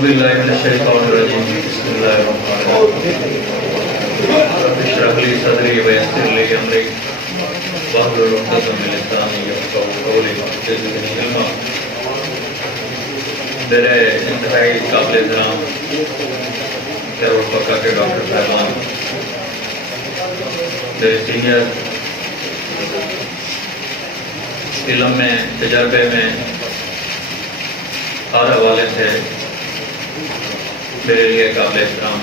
باللہ من الشیطان الرجیم بسم اللہ الرحمن الرحیم رب اشرح لی صدری ویسر لی امری واحلل عقدۃ من لسانی یفقہوا قولی زدنی علما۔ میرے انتہائی قابل احترام دارالفقہ کے ڈاکٹر صاحبان، میرے سینئر، علم میں، تجربے میں ہر حوالے سے میرے لیے قابل احترام،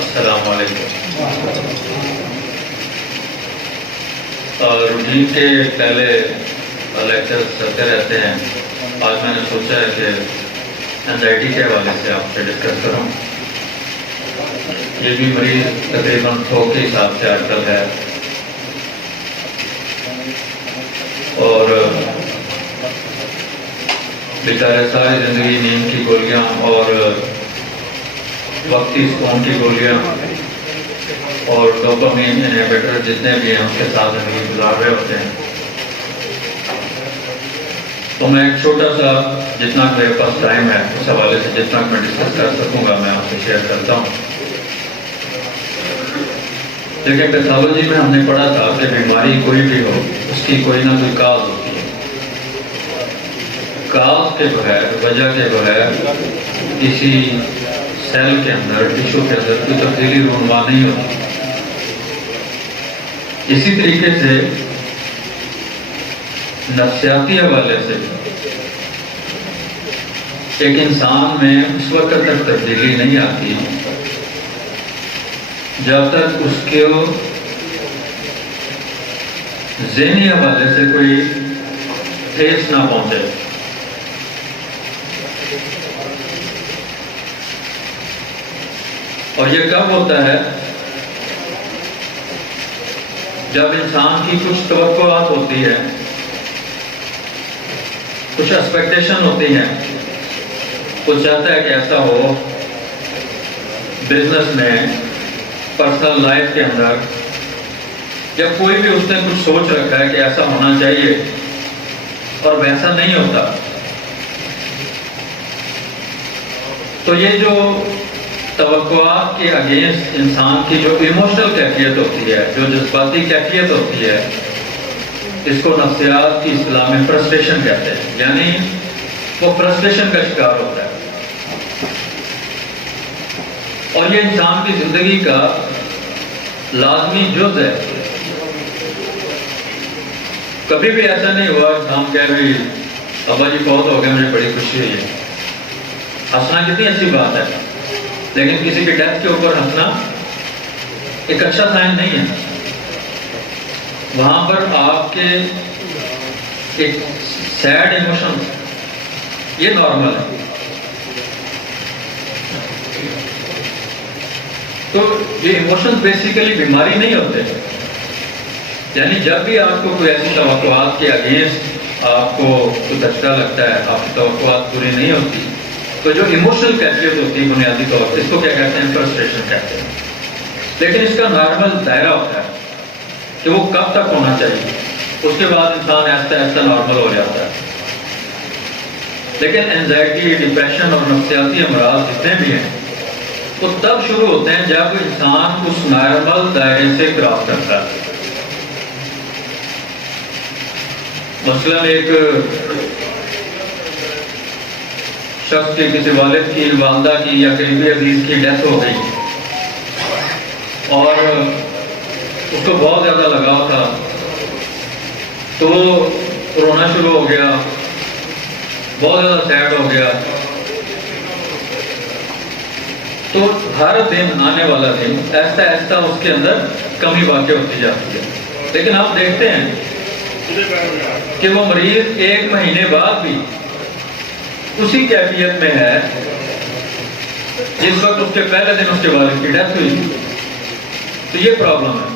السلام علیکم۔ روٹین کے پہلے لیکچر چلتے رہتے ہیں، آج میں نے سوچا ہے کہ اینزائٹی کے حوالے سے آپ سے ڈسکس کروں۔ یہ بھی مریض تقریباً تھوک کے حساب سے آج کل ہے، اور بیچارے ساری زندگی نیند کی گولیاں اور وقتی سکون کی گولیاں اور ڈوپامین انہیبیٹر جتنے بھی ہیں اس کے ساتھ زندگی گزار رہے ہوتے ہیں۔ تو میں ایک چھوٹا سا، جتنا میرے پاس ٹائم ہے اس حوالے سے جتنا میں ڈسکس کر سکوں گا میں آپ سے شیئر کرتا ہوں۔ لیکن پیتھالوجی میں ہم نے پڑھا تھا کہ بیماری کوئی بھی ہو اس کی کوئی نہ کوئی کاز ہوتی ہے، کاز کے بغیر، وجہ کے بغیر کسی سیل کے اندر، ٹیشو کے اندر کوئی تبدیلی رونما نہیں ہوتی۔ اسی طریقے سے نفسیاتی حوالے سے ایک انسان میں اس وقت تک تبدیلی نہیں آتی جب تک اس کے ذہنی حوالے سے کوئی ٹھیس نہ پہنچے۔ اور یہ کب ہوتا ہے؟ جب انسان کی کچھ توقعات ہوتی ہے، کچھ ایکسپیکٹیشن ہوتی ہیں، وہ چاہتا ہے کہ ایسا ہو بزنس میں، پرسنل لائف کے اندر، یا کوئی بھی اس نے کچھ سوچ رکھا ہے کہ ایسا ہونا چاہیے اور ویسا نہیں ہوتا۔ تو یہ جو توقعات کے اگینسٹ انسان کی جو ایموشنل کیفیت ہوتی ہے، جو جذباتی کیفیت ہوتی ہے، اس کو نفسیات کی اصطلاح میں فرسٹریشن کہتے ہیں، یعنی وہ فرسٹریشن کا شکار ہوتا ہے۔ اور یہ انسان کی زندگی کا لازمی جز ہے۔ کبھی بھی ایسا نہیں ہوا انسان کہہ بھی ابا جی بہت ہو گیا، مجھے بڑی خوشی ہوئی ہے۔ ہنسنا کتنی اچھی بات ہے، لیکن کسی کی ڈیتھ کے اوپر ہنسنا ایک اچھا سائن نہیں ہے۔ وہاں پر آپ کے ایک سیڈ ایموشن، یہ نارمل ہے۔ تو یہ ایموشنز بیسیکلی بیماری نہیں ہوتے، یعنی جب بھی آپ کو کوئی ایسی توقعات کے اگینسٹ آپ کو کوئی دھچکا لگتا ہے، آپ کی توقعات پوری نہیں ہوتی، تو جو ایموشنل کیفیت ہوتی ہے بنیادی طور پر، اس کو کیا کہتے ہیں؟ فرسٹریشن کہتے ہیں۔ لیکن اس کا نارمل دائرہ ہوتا ہے کہ وہ کب تک ہونا چاہیے، اس کے بعد انسان ایسا ایسا نارمل ہو جاتا ہے۔ لیکن اینزائٹی، ڈپریشن اور نفسیاتی امراض جتنے بھی ہیں وہ تب شروع ہوتے ہیں جب انسان اس نارمل دائرے سے کراس کرتا ہے۔ مثلاً ایک شخص کی، کسی والد کی، والدہ کی یا قریبی عزیز کی ڈیتھ ہو گئی اور اس کو بہت زیادہ لگاؤ تھا، تو رونا شروع ہو گیا، بہت زیادہ سیڈ ہو گیا۔ تو ہر دن، آنے والا دن، ایسا ایسا اس کے اندر کمی واقع ہوتی جاتی ہے۔ لیکن آپ دیکھتے ہیں کہ وہ مریض 1 مہینے بعد بھی اسی کیفیت میں ہے جس وقت اس کے پہلے دن اس کے والد کی ڈیتھ ہوئی۔ تو یہ پرابلم ہے،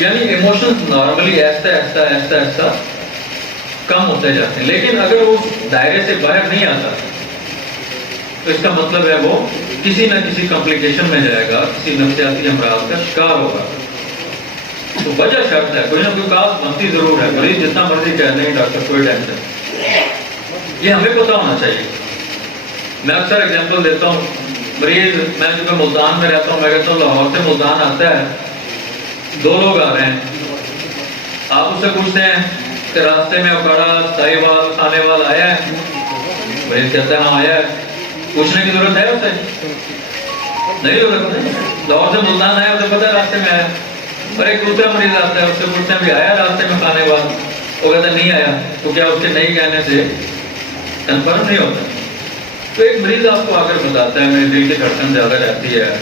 یعنی ایموشنز نارملی ایسا ایسا ایسا ایسا کم ہوتے جاتے ہیں۔ لیکن اگر وہ دائرے سے باہر نہیں آتا تو اس کا مطلب ہے وہ کسی نہ کسی کمپلیکیشن میں جائے گا، کسی نفسیاتی امراض کا شکار ہوگا۔ تو وجہ شرط ہے، کوئی نہ کوئی کاز بنتی ضرور ہے. مریض جتنا مرضی کہہ نہیں ڈاکٹر کوئی ٹینشن، یہ ہمیں پتہ ہونا چاہیے. میں اکثر اگزامپل دیتا ہوں. مریض، میں چونکہ ملتان میں رہتا ہوں، میں کہتا ہوں لاہور سے ملتان آتا ہے، 2 لوگ آ رہے ہیں. آپ اس سے پوچھتے ہیں کہ راستے میں اکاڑا سائی وال کھانے وال آیا ہے؟ مریض کہتا ہے ہاں آیا ہے. پوچھنے کی ضرورت ہے اسے؟ نہیں ضرورت ہے. لاہور سے ملتان آیا، اسے پتہ ہے راستے میں آیا. اور ایک دوسرا مریض آتا ہے، اس سے پوچھتے ہیں بھی آیا راستے میں کھانے وال؟ وہ کہتا ہے نہیں آیا. تو کیا اس کے نہیں کہنے سے کنفرم نہیں ہوتا؟ تو ایک مریض آپ کو آ کر بتاتا ہے میری دل کی دھڑکن زیادہ رہتی ہے،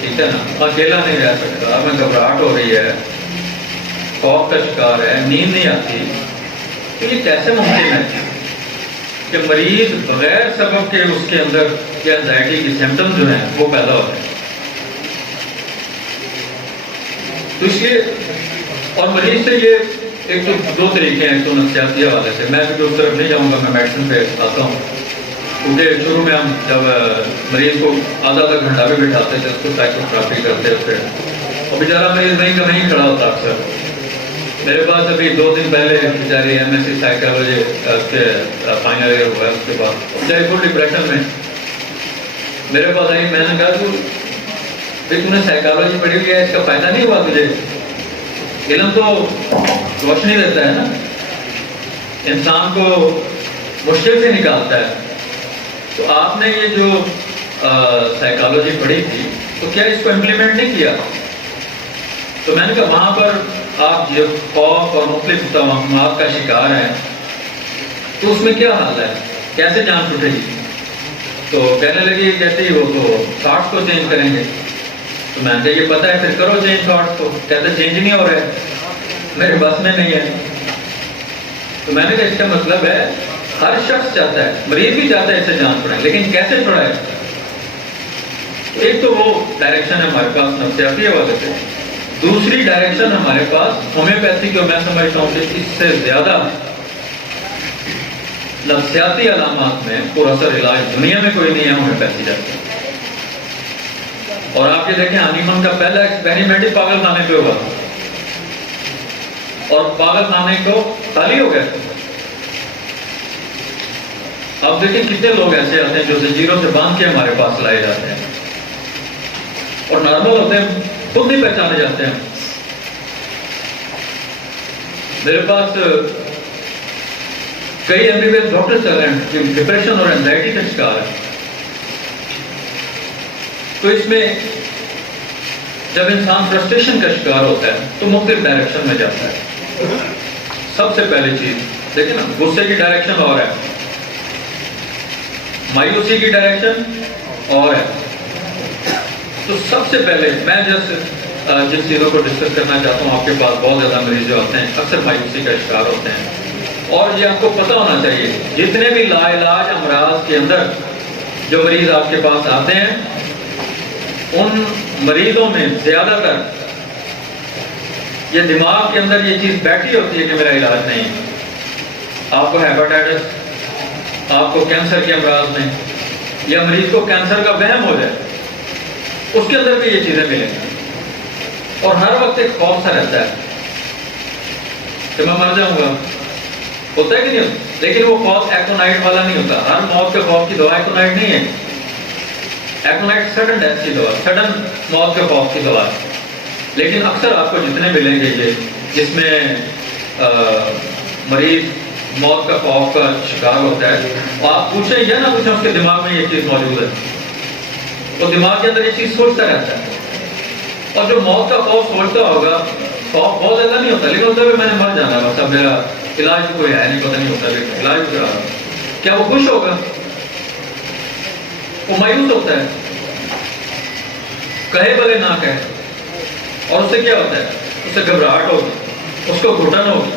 ٹھیک ہے نا، اکیلا نہیں رہ سکتا، میں گھبراہٹ ہو رہی ہے، خوف کا شکار ہے، نیند نہیں آتی. تو یہ کیسے ممکن ہے کہ مریض بغیر سبب کے اس کے اندر یہ انزائٹی کی سمپٹم جو ہیں وہ پیدا ہوتے ہیں؟ تو اس لیے، اور مریض سے یہ ایک تو 2 طریقے ہیں. ایک تو نفسیاتی حوالے سے، میں بھی اس طرف نہیں جاؤں گا، میں میڈیسن پہ آتا ہوں. کیونکہ شروع میں ہم جب مریض کو آدھا گھنٹہ بھی بٹھاتے تھے، اس کو سائیکو تھراپی کرتے تھے، اور بیچارہ مریض وہیں کا وہیں کھڑا ہوتا. اکثر میرے پاس ابھی 2 دن پہلے بیچاری MSc سائیکالوجی کے فائنل ایئر ہوا ہے، اس کے بعد بیچاری فل ڈپریشن میں میرے پاس آئی. میں نے کہا تو نے سائیکالوجی پڑھی ہوئی ہے، اس کا فائدہ نہیں ہوا تجھے؟ علم تو روشنی دیتا ہے نا، انسان کو مشکل سے نکالتا ہے. تو آپ نے یہ جو سائیکالوجی پڑھی تھی، تو کیا اس کو امپلیمنٹ نہیں کیا؟ تو میں نے کہا وہاں پر آپ جو خوف اور مختلف توہمات کا شکار ہیں، تو اس میں کیا حل ہے، کیسے جان چھوٹے گی؟ تو کہنے لگی، کہتی وہ تو تھاٹس کو چینج کریں گے. تو میں نے کہا یہ پتہ ہے، پھر کرو چینج تھاٹس کو. کہتے چینج نہیں ہو رہے، میرے بس میں نہیں ہے. تو میں نے کہا اس کا مطلب ہے ہر شخص چاہتا ہے، مریض بھی چاہتا ہے اس سے جان چھڑائیں، لیکن کیسے چھڑائے؟ ایک تو وہ ڈائریکشن ہے ہمارے پاس نفسیاتی حوالے سے. دوسری ڈائریکشن ہمارے پاس ہومیوپیتھی کو میں سمجھتا ہوں کہ اس سے زیادہ نفسیاتی علامات میں پر اثر علاج دنیا میں کوئی نہیں ہے ہومیوپیتھی جیسا. اور آپ یہ دیکھیں ہانیمن کا پہلا ایکسپیریمنٹ ہی پاگل خانے پہ ہوا، اور پاگل خانے کو خالی ہو گئے. اب دیکھیں کتنے لوگ ایسے آتے ہیں جو زنجیروں سے باندھ کے ہمارے پاس لائے جاتے ہیں، اور نارمل ہوتے ہیں، خود نہیں پہچانے جاتے ہیں. میرے پاس کئی MBBS ڈاکٹر چل رہے ہیں جو ڈپریشن اور انزائٹی کا شکار ہے. تو اس میں جب انسان فرسٹریشن کا شکار ہوتا ہے تو مختلف ڈائریکشن میں جاتا ہے. سب سے پہلی چیز دیکھیں نا، غصے کی ڈائریکشن اور ہے، مایوسی کی ڈائریکشن اور ہے. تو سب سے پہلے میں جس چیزوں کو ڈسکس کرنا چاہتا ہوں، آپ کے پاس بہت زیادہ مریض جو آتے ہیں اکثر مایوسی کا شکار ہوتے ہیں. اور یہ آپ کو پتہ ہونا چاہیے، جتنے بھی لا علاج امراض کے اندر جو مریض آپ کے پاس آتے ہیں، ان مریضوں میں زیادہ تر یہ دماغ کے اندر یہ چیز بیٹھی ہوتی ہے کہ میرا علاج نہیں. آپ کو ہیپاٹائٹس، آپ کو کینسر کے امراض میں، یا مریض کو کینسر کا وہم ہو جائے، اس کے اندر بھی یہ چیزیں ملیں گی. اور ہر وقت ایک خوف سا رہتا ہے کہ میں مر جاؤں گا. ہوتا ہے کہ نہیں ہوتا؟ لیکن وہ خوف ایکونائٹ والا نہیں ہوتا. ہر موت کے خوف کی دوا ایکونائٹ نہیں ہے. ایکونائٹ سڈن ڈیتھ کی دوا، سڈن موت کے خوف کی دوا ہے. لیکن اکثر آپ کو جتنے ملیں گے یہ جس میں مریض موت کا خوف کا شکار ہوتا ہے، آپ پوچھیں یا نہ پوچھیں، اس کے دماغ میں یہ چیز موجود ہے. وہ دماغ کے اندر یہ چیز سوچتا رہتا ہے. اور جو موت کا خوف سوچتا ہوگا، خوف بہت زیادہ نہیں ہوتا، لیکن ہوتا ہے میں نے مر جانا، بس اب میرا علاج کوئی ہے نہیں، پتہ نہیں ہوتا لیکن علاج بھی کرا رہا. کیا وہ خوش ہوگا؟ وہ مایوس ہوتا ہے، کہے بھلے نہ کہے. اور اس سے کیا ہوتا ہے؟ اس سے گھبراہٹ ہوگی، اس کو گھٹن ہوگی،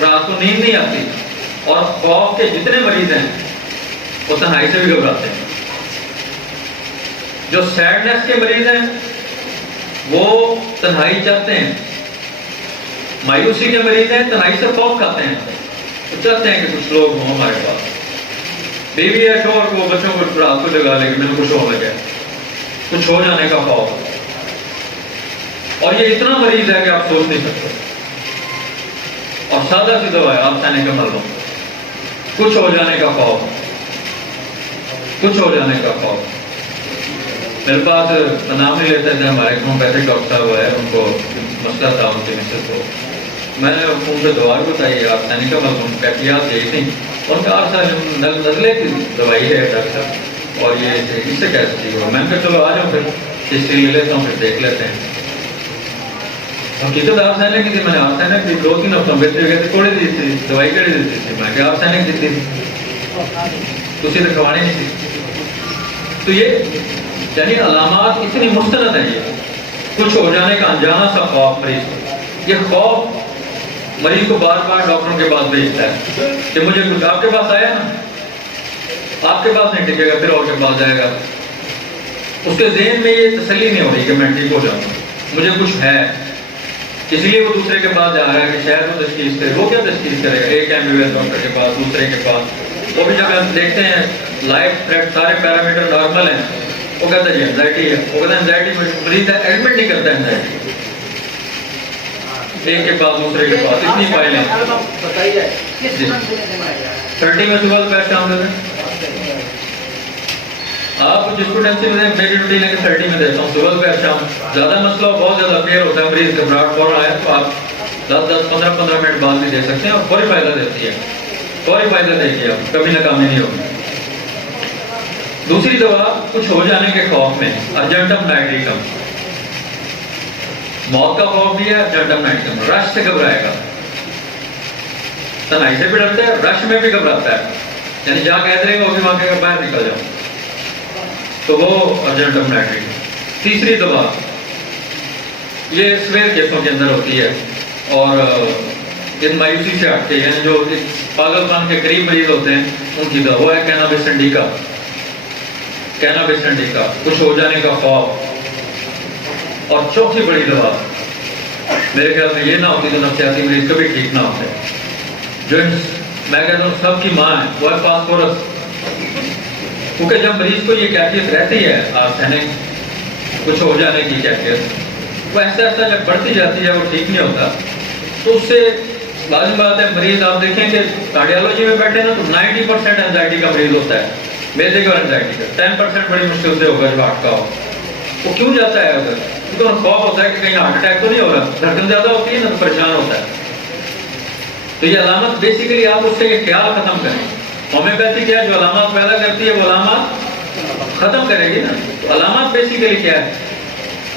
رات کو نیند نہیں آتی. اور خوف کے جتنے مریض ہیں وہ تنہائی سے بھی گھبراتے ہیں. جو سیڈنس کے مریض ہیں وہ تنہائی چاہتے ہیں. مایوسی کے مریض ہیں تنہائی سے خوف کھاتے ہیں. وہ چاہتے ہیں کہ کچھ لوگ ہوں ہمارے پاس. بیوی ہے، شوہر کو، بچوں کو رات کو جگا لے کہ میں نے کچھ ہو لگا، کچھ ہو جانے کا خوف. اور یہ اتنا مریض ہے کہ آپ سوچ نہیں سکتے. اور سادہ سی دوا ہے، آپ سینیکمل لو. کچھ ہو جانے کا خوف، کچھ ہو جانے کا خوف. میرے پاس نام نہیں لیتے تھے، ہمارے ہومیوپیتھک ڈاکٹر صاحب ہے، ان کو مسئلہ تھا ان کی مسز کو. میں نے ان کو دوا بتائی، آپ سینیکمل کیفیات یہی تھیں. ان کا 8 سال نزلے کی دوائی ہے ڈاکٹر، اور یہ اس سے کیسے ٹھیک ہو. میں نے کہا چلو آ جاؤ، پھر ہسٹری لے لیتا ہوں، پھر دیکھ لیتے ہیں. حقیقت آپ سینک کی تھی. میں نے آپ سینک کی 2-3 ہفتوں بہتر گئے تھے، کوڑی دی تھی دوائی، کہڑی دیتی تھی. میں کہ آپ سینک دیتی تھی، اسی تو کھوانی نہیں تھی. تو یہ یعنی علامات اتنی مستند ہیں. یہ کچھ ہو جانے کا انجانا سا خوف مریض کو، یہ خوف مریض کو بار بار ڈاکٹروں کے پاس بھیجتا ہے کہ مجھے کچھ. آپ کے پاس آیا نا، آپ کے پاس نہیں ٹکے گا، پھر اور کے پاس جائے گا. اس کے ذہن میں یہ تسلی نہیں ہو رہی کہ میں ٹھیک ہو جاؤں، مجھے کچھ ہے. اس لیے وہ دوسرے کے پاس جا رہا ہے کہ شاید وہ تشخیص کرے. وہ کیا تشخیص کرے گا؟ ایک MBBS ڈاکٹر کے پاس، دوسرے کے پاس. وہ بھی جب ہم دیکھتے ہیں لائف تھریٹ سارے پیرامیٹر نارمل ہیں، وہ کہتا ہے جی اینزائٹی ہے. وہ کہتا ہے اینزائٹی مریض ایڈمٹ نہیں کرتا اینزائٹی. ایک کے پاس دوسرے کے پاس اتنی فائلیں. 30 میں صبح دوپہر شام دیتے ہیں. آپ جس کو ٹینشن میں میری روٹین ہے کہ 30 میں دیتا ہوں صبح دوپہر شام. زیادہ مسئلہ بہت زیادہ فیئر ہوتا ہے، مریض گھبراہٹ فوراً آیا تو آپ 10-15 منٹ بعد بھی دے سکتے ہیں، اور فوری فائدہ دیتی ہے. فوری فائدہ دے گی، آپ کبھی ناکامی نہیں ہوگی. دوسری دوا کچھ ہو جانے کے خوف میں ارجنٹم نائٹریکم. موت کا خوف بھی ہے، ارجنٹم نائٹریکم. رش سے گھبرائے گا، تنہائی سے بھی ڈرتا ہے، رش میں بھی گھبراتا ہے. یعنی جہاں کہتے رہے گا وہاں کے باہر نکل جاؤ، تو وہ ارجنٹم نائٹریکم. تیسری دوا یہ سویر کیسوں کے اندر ہوتی ہے، اور ان مایوسی سے ہٹ کے، یعنی جو پاگل پن کے قریب مریض ہوتے ہیں ان کی دوا وہ ہے کینابیس انڈیکا. کینابیس انڈیکا، کچھ ہو جانے کا خوف. اور چوتھی بڑی دوا میرے خیال میں یہ نہ ہوتی تو نفسیاتی مریض کبھی ٹھیک نہ ہوتے. جو میں کہتا ہوں سب کی ماں ہے، وہ ہے فاسفورس. کیونکہ جب مریض کو یہ کیفیت رہتی ہے آرسینک کچھ ہو جانے کی کیفیت، وہ ایسا ایسا جب بڑھتی جاتی ہے وہ ٹھیک نہیں ہوتا. تو اس سے لازم بات ہے مریض، آپ دیکھیں کہ کارڈیالوجی میں بیٹھے نا تو 90% اینزائٹی کا مریض ہوتا ہے، بیسک اور اینزائٹی کا. 10% بڑی مشکل سے ہوگا جو ہارٹ کا ہو. وہ کیوں جاتا ہے ادھر؟ کیونکہ انہیں خوف ہوتا ہے کہ کہیں ہارٹ اٹیک تو نہیں ہو رہا. دھڑکن زیادہ ہوتی ہے نا تو پریشان ہوتا ہے. تو یہ علامت بیسیکلی آپ اس سے یہ خیال ختم کریں. ہومیوپیتھی کیا ہے؟ جو علامات پیدا کرتی ہے وہ علامات ختم کرے گی نا. تو علامات بیسیکلی کیا ہے؟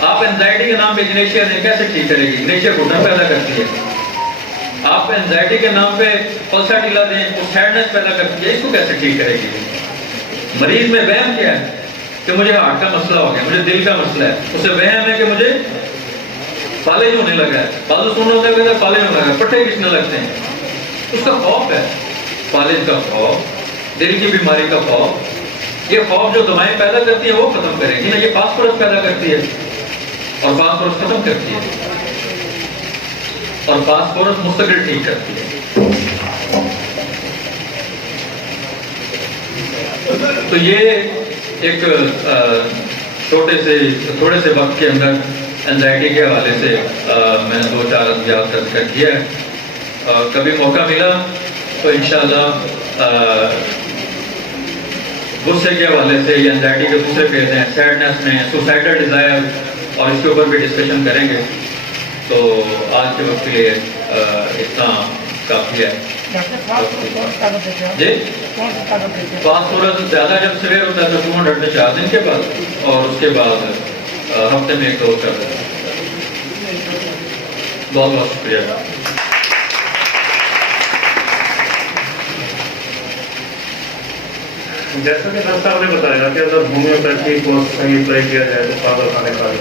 آپ اینزائٹی کے نام پہ اگنیشیا دیں، کیسے ٹھیک کرے گی؟ اگنیشیا گھٹن پیدا کرتی ہے. آپ اینزائٹی کے نام پہ پلساٹیلا دیں، وہ سیڈنس پیدا کرتی ہے، اس کو کیسے ٹھیک کرے گی؟ مریض میں وہم کیا ہے کہ مجھے ہارٹ کا مسئلہ ہو گیا، مجھے دل کا مسئلہ ہے. اسے وہم ہے کہ مجھے فالج ہونے لگا ہے. بازو سننا ہوتا ہے کہ فالج ہونے لگا ہے، پٹھے کھینچنے لگتے ہیں. اس کا خوف ہے، فالج کا خوف، دل کی بیماری کا خوف. یہ خوف جو دوائیں پیدا کرتی ہیں وہ ختم کرے گی نا. یہ فاسفورس پیدا کرتی ہے اور فاسفورس ختم کرتی ہے، اور فاسفورس مستقل ٹھیک کرتی ہے. تو یہ ایک تھوڑے سے وقت کے اندر اینزائٹی کے حوالے سے میں نے 2-4 ادویات کا ذکر کیا ہے. کبھی موقع ملا تو انشاءاللہ غصے کے حوالے سے یا اینزائٹی کے دوسرے فیز ہیں، سیڈنس میں، سوسائڈل ڈیزائر، اور اس کے اوپر بھی ڈسکشن کریں گے. تو آج کے وقت کے لیے اتنا کافی ہے. جی فاسفورس زیادہ جب سویر ہوتا ہے تو 200 میں 4 دن کے بعد، اور اس کے بعد ہفتے میں 1 ڈوز کر دیتا ہوں. بہت بہت شکریہ. جیسا کہ ڈاکٹر صاحب نے بتایا کہ اگر ہومیوپیتھی کو صحیح اپلائی کیا جائے تو پاگل خانے کا